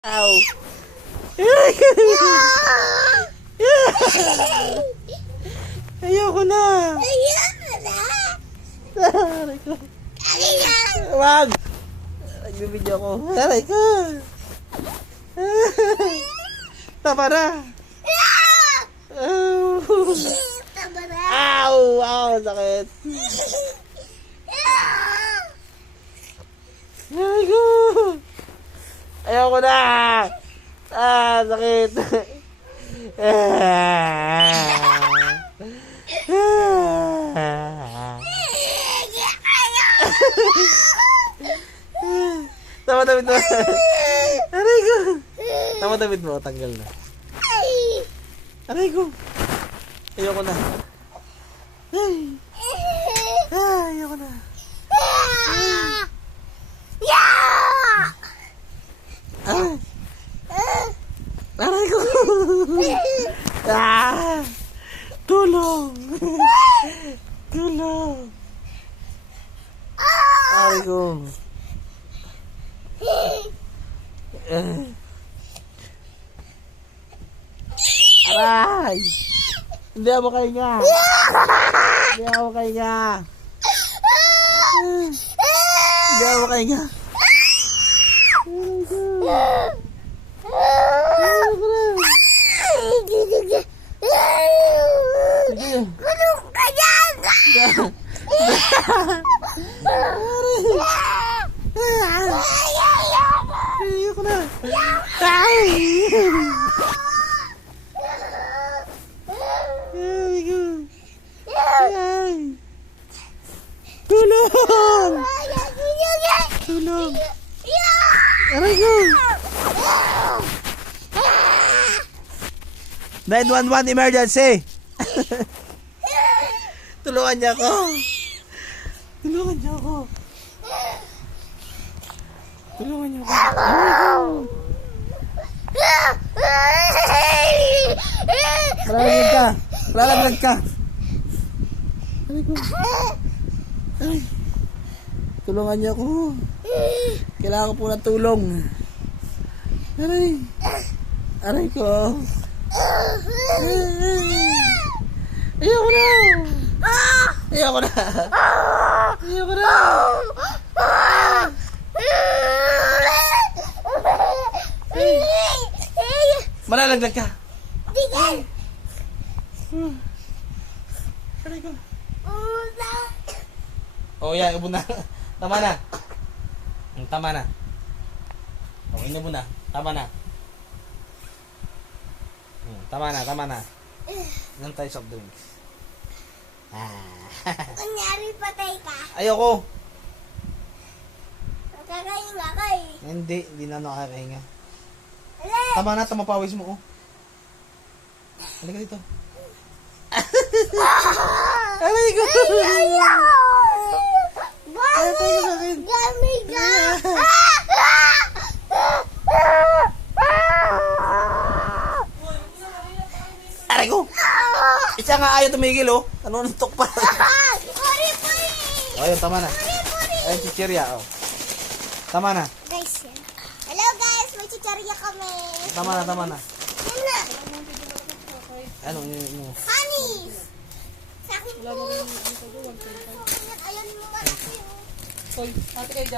Ow. Ayoko na. Aray ko. Wag. Nagbibidyo ko. Aray ko. Tama na. Ow. Ow. Sakit. Aray ko. Ayoko na. Sakit. Tama damit mo. Aray ko. Tama damit mo. Tanggal na. Aray ko. Ayoko na. Ayoko na. Aray ko. Tulong. Tulong. Aray ko. Aray. Hindi ako makahinga. Hindi ako makahinga. Hindi ako makahinga. Kulong ka dyan! Ayoko na. Tulong! Tulong! Aray ko! 911 emergency! Tulungan niya ako! Tulungan niya ako! Tulungan niya ako! Malalaglag ka! Malalaglag ka! Aray ko! Aray! Tulungan niya ako! Kailangan ko po ng tulong! Aray! Aray ko! Ayoko na! Ayoko na! Ayoko na! Malalaglag ka! Aray ko! Oh, yan, ubo na. Tama na. Tama na. Oh, inubo na. Tama na. Tama na, tama na. Ilang tayo soft drinks. Kunyari patay ka. Ayoko. Magkakahinga ka eh. Hindi na nakakahinga. Ala! Tama na, tamapawis mo, oh. Halika dito. Aray ko! Aray tayo sa akin. Gamig ka! Aray ko! Isa nga ayaw tumigil, oh. Nanununtok pa. Puri-puri! Oh, yun, tama na. Puri-puri! Ayun, chichirya, oh. Tama na. Guys, yan. Hello guys, may chicharya kami. Tama na, tama na. Yan na. Ano, yun. Honey! Sa akin po. Ayan mo nga. Hoy, ate kayo